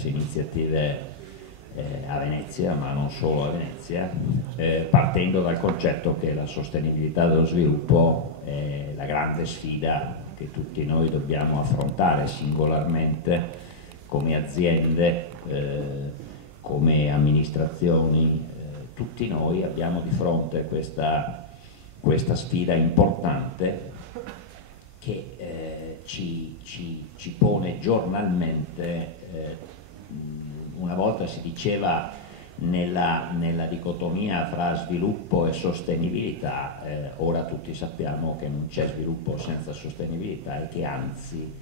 diverse iniziative a Venezia, ma non solo a Venezia, partendo dal concetto che la sostenibilità dello sviluppo è la grande sfida che tutti noi dobbiamo affrontare singolarmente come aziende, come amministrazioni. Tutti noi abbiamo di fronte questa sfida importante che ci pone giornalmente. Una volta si diceva nella dicotomia fra sviluppo e sostenibilità, ora tutti sappiamo che non c'è sviluppo senza sostenibilità e che anzi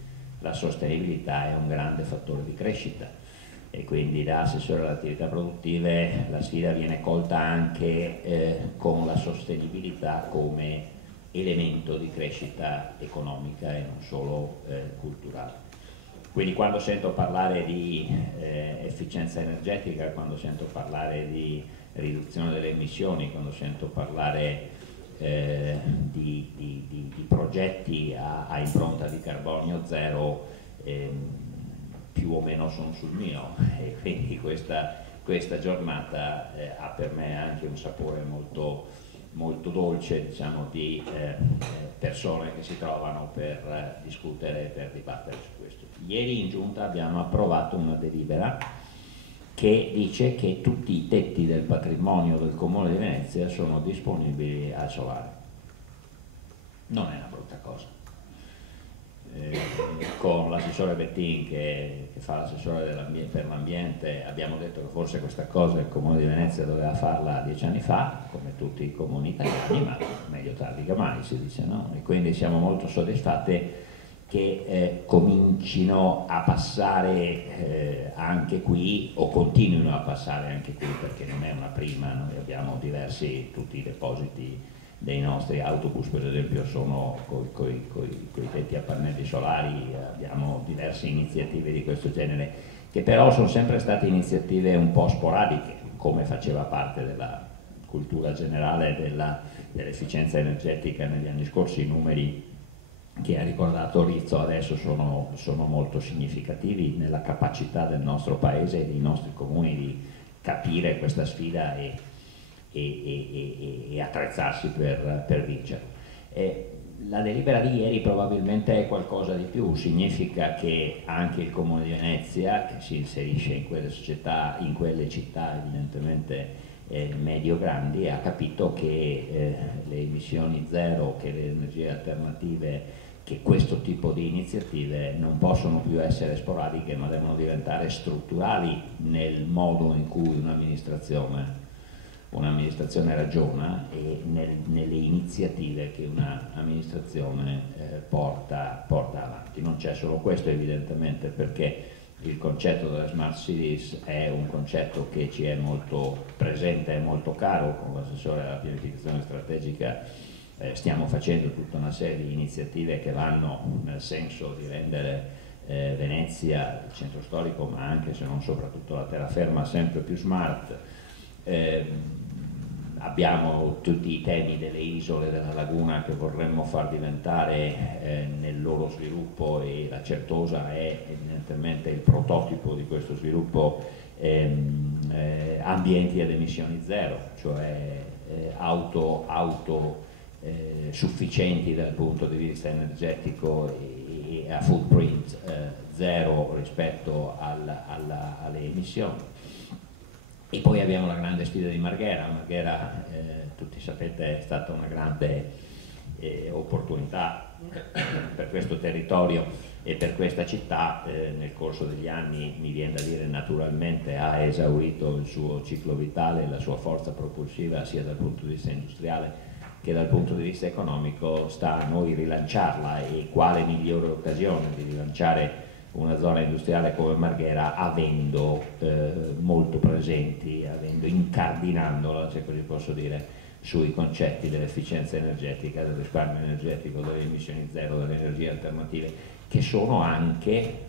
la sostenibilità è un grande fattore di crescita, e quindi da assessore alle attività produttive la sfida viene colta anche con la sostenibilità come elemento di crescita economica e non solo culturale. Quindi quando sento parlare di efficienza energetica, quando sento parlare di riduzione delle emissioni, quando sento parlare di progetti a impronta di carbonio zero, più o meno sono sul mio, e quindi questa giornata ha per me anche un sapore molto dolce, diciamo, di persone che si trovano per discutere e per dibattere su questo. Ieri in giunta abbiamo approvato una delibera che dice che tutti i tetti del patrimonio del Comune di Venezia sono disponibili al solare. Non è una brutta cosa. Con l'assessore Bettin che fa l'assessore per l'ambiente abbiamo detto che forse questa cosa il Comune di Venezia doveva farla 10 anni fa, come tutti i comuni italiani, ma meglio tardi che mai, si dice, no? E quindi siamo molto soddisfatti che comincino a passare anche qui, o continuino a passare anche qui, perché non è una prima. Noi abbiamo tutti i depositi dei nostri autobus, per esempio, sono coi tetti a pannelli solari. Abbiamo diverse iniziative di questo genere, che però sono sempre state iniziative un po' sporadiche, come faceva parte della cultura generale dell'efficienza energetica negli anni scorsi. I numeri che ha ricordato Rizzo adesso sono molto significativi nella capacità del nostro paese e dei nostri comuni di capire questa sfida e attrezzarsi per vincere. La delibera di ieri probabilmente è qualcosa di più, significa che anche il Comune di Venezia, che si inserisce in quelle società, in quelle città evidentemente medio-grandi, ha capito che le emissioni zero, che le energie alternative, che questo tipo di iniziative non possono più essere sporadiche, ma devono diventare strutturali nel modo in cui un'amministrazione ragiona e nelle iniziative che un'amministrazione porta avanti. Non c'è solo questo evidentemente, perché il concetto delle smart cities è un concetto che ci è molto presente e molto caro. Con l'assessore alla pianificazione strategica stiamo facendo tutta una serie di iniziative che vanno nel senso di rendere Venezia, il centro storico, ma anche, se non soprattutto, la terraferma sempre più smart. Abbiamo tutti i temi delle isole della laguna che vorremmo far diventare nel loro sviluppo, e la Certosa è evidentemente il prototipo di questo sviluppo, ambienti ad emissioni zero, cioè auto sufficienti dal punto di vista energetico e a footprint zero rispetto alle emissioni. E poi abbiamo la grande sfida di Marghera. Marghera, tutti sapete, è stata una grande opportunità per questo territorio e per questa città. Nel corso degli anni, mi viene da dire naturalmente, ha esaurito il suo ciclo vitale, la sua forza propulsiva, sia dal punto di vista industriale che dal punto di vista economico. Sta a noi rilanciarla, e quale migliore occasione di rilanciare una zona industriale come Marghera avendo molto presenti, incardinandola, se così posso dire, sui concetti dell'efficienza energetica, del risparmio energetico, delle emissioni zero, delle energie alternative, che sono anche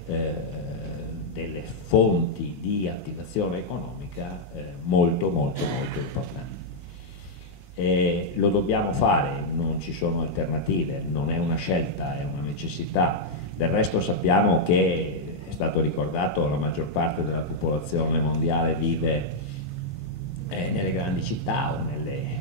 delle fonti di attivazione economica molto importanti. Lo dobbiamo fare, non ci sono alternative, non è una scelta, è una necessità. Del resto sappiamo che è stato ricordato, la maggior parte della popolazione mondiale vive nelle grandi città o nelle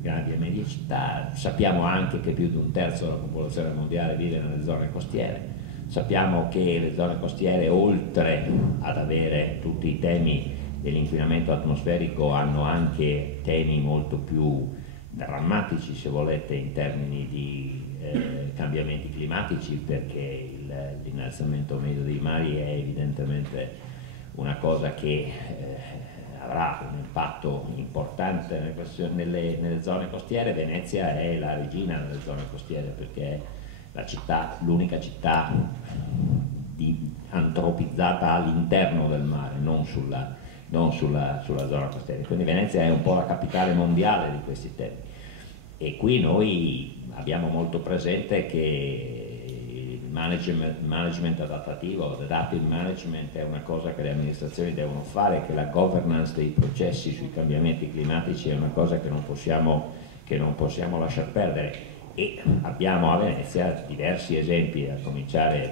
grandi e medie città. Sappiamo anche che più di un terzo della popolazione mondiale vive nelle zone costiere. Sappiamo che le zone costiere, oltre ad avere tutti i temi dell'inquinamento atmosferico, hanno anche temi molto più drammatici, se volete, in termini di cambiamenti climatici, perché l'innalzamento medio dei mari è evidentemente una cosa che avrà un impatto importante nelle zone costiere. Venezia è la regina nelle zone costiere, perché è l'unica città antropizzata all'interno del mare, non sulla zona costiera. Quindi Venezia è un po' la capitale mondiale di questi temi, e qui noi abbiamo molto presente che il management adattativo, l'adaptive management, è una cosa che le amministrazioni devono fare, che la governance dei processi sui cambiamenti climatici è una cosa che non possiamo lasciar perdere. E abbiamo a Venezia diversi esempi, a cominciare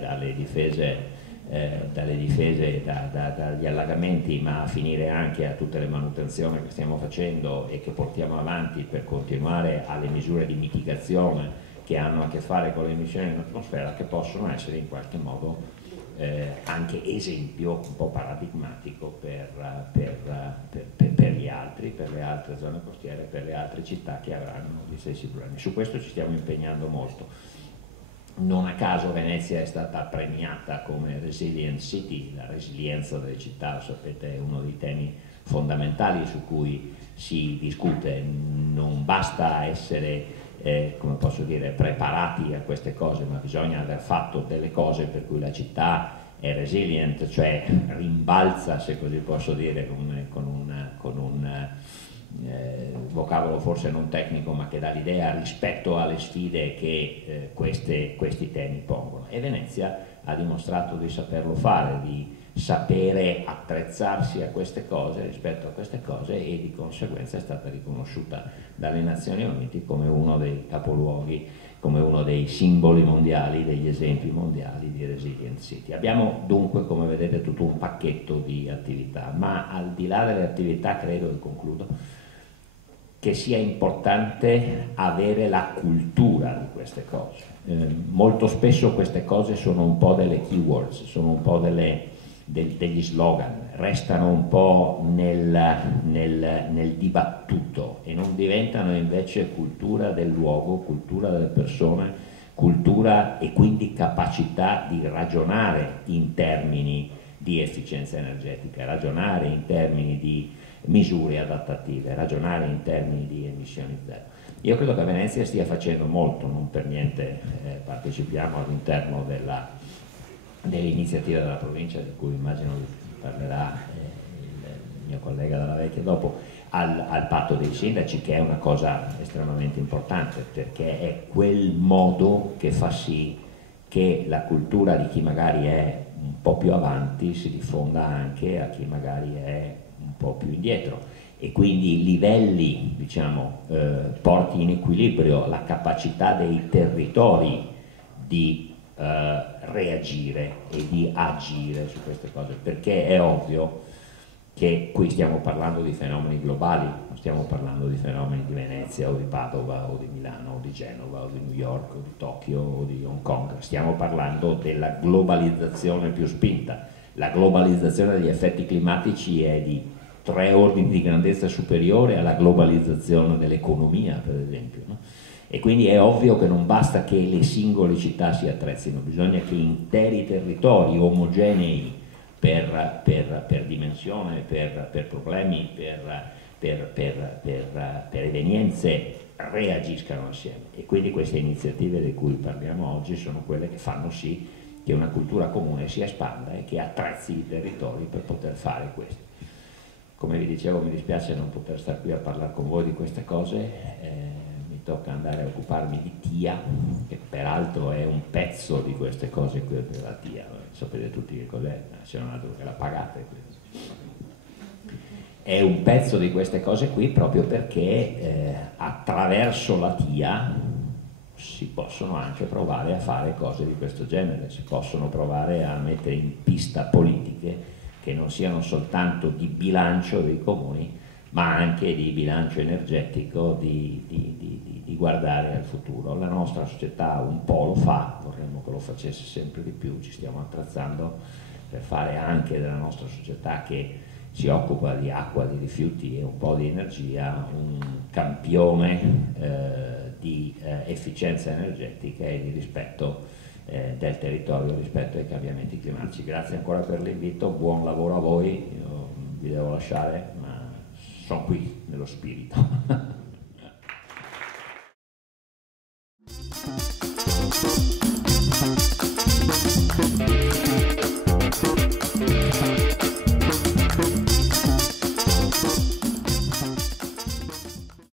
dagli allagamenti, ma a finire anche a tutte le manutenzioni che stiamo facendo e che portiamo avanti per continuare alle misure di mitigazione che hanno a che fare con le emissioni in atmosfera, che possono essere in qualche modo anche esempio un po' paradigmatico per gli altri, per le altre zone costiere, per le altre città che avranno gli stessi problemi. Su questo ci stiamo impegnando molto. Non a caso Venezia è stata premiata come Resilient City, la resilienza delle città, lo sapete, è uno dei temi fondamentali su cui si discute. Non basta essere come posso dire, preparati a queste cose, ma bisogna aver fatto delle cose per cui la città è resilient, cioè rimbalza, se così posso dire, con un vocabolo forse non tecnico, ma che dà l'idea rispetto alle sfide che questi temi pongono. E Venezia ha dimostrato di saperlo fare, di sapere attrezzarsi a queste cose, rispetto a queste cose, e di conseguenza è stata riconosciuta dalle Nazioni Unite come uno dei capoluoghi, come uno dei simboli mondiali, degli esempi mondiali di Resilient City. Abbiamo dunque, come vedete, tutto un pacchetto di attività, ma al di là delle attività credo, e concludo, che sia importante avere la cultura di queste cose. Molto spesso queste cose sono un po' delle keywords, sono un po' degli slogan, restano un po' nel dibattuto e non diventano invece cultura del luogo, cultura delle persone, cultura e quindi capacità di ragionare in termini di efficienza energetica, ragionare in termini di misure adattative, ragionare in termini di emissioni zero. Io credo che Venezia stia facendo molto, non per niente partecipiamo all'interno dell'iniziativa della provincia, di cui immagino parlerà il mio collega Dalla Vecchia dopo, al patto dei sindaci, che è una cosa estremamente importante, perché è quel modo che fa sì che la cultura di chi magari è un po' più avanti si diffonda anche a chi magari è un po' più indietro, e quindi i livelli, diciamo, porti in equilibrio la capacità dei territori di reagire e di agire su queste cose, perché è ovvio che qui stiamo parlando di fenomeni globali, non stiamo parlando di fenomeni di Venezia o di Padova o di Milano o di Genova o di New York o di Tokyo o di Hong Kong, stiamo parlando della globalizzazione più spinta. La globalizzazione degli effetti climatici è di 3 ordini di grandezza superiore alla globalizzazione dell'economia, per esempio, no? E quindi è ovvio che non basta che le singole città si attrezzino, bisogna che interi territori omogenei per dimensione, per problemi, per evenienze reagiscano assieme. E quindi queste iniziative di cui parliamo oggi sono quelle che fanno sì che una cultura comune si espanda e che attrezzi i territori per poter fare questo. Come vi dicevo, mi dispiace non poter stare qui a parlare con voi di queste cose. Mi tocca andare a occuparmi di TIA, che peraltro è un pezzo di queste cose qui della TIA, sapete tutti che cos'è, se non altro che la pagate. È un pezzo di queste cose qui proprio perché attraverso la TIA si possono anche provare a fare cose di questo genere, si possono provare a mettere in pista politiche che non siano soltanto di bilancio dei comuni, ma anche di bilancio energetico, di guardare al futuro. La nostra società un po' lo fa, vorremmo che lo facesse sempre di più, ci stiamo attrezzando per fare anche della nostra società, che si occupa di acqua, di rifiuti e un po' di energia, un campione di efficienza energetica e di rispetto del territorio rispetto ai cambiamenti climatici. Grazie ancora per l'invito, buon lavoro a voi, io vi devo lasciare, ma sono qui nello spirito.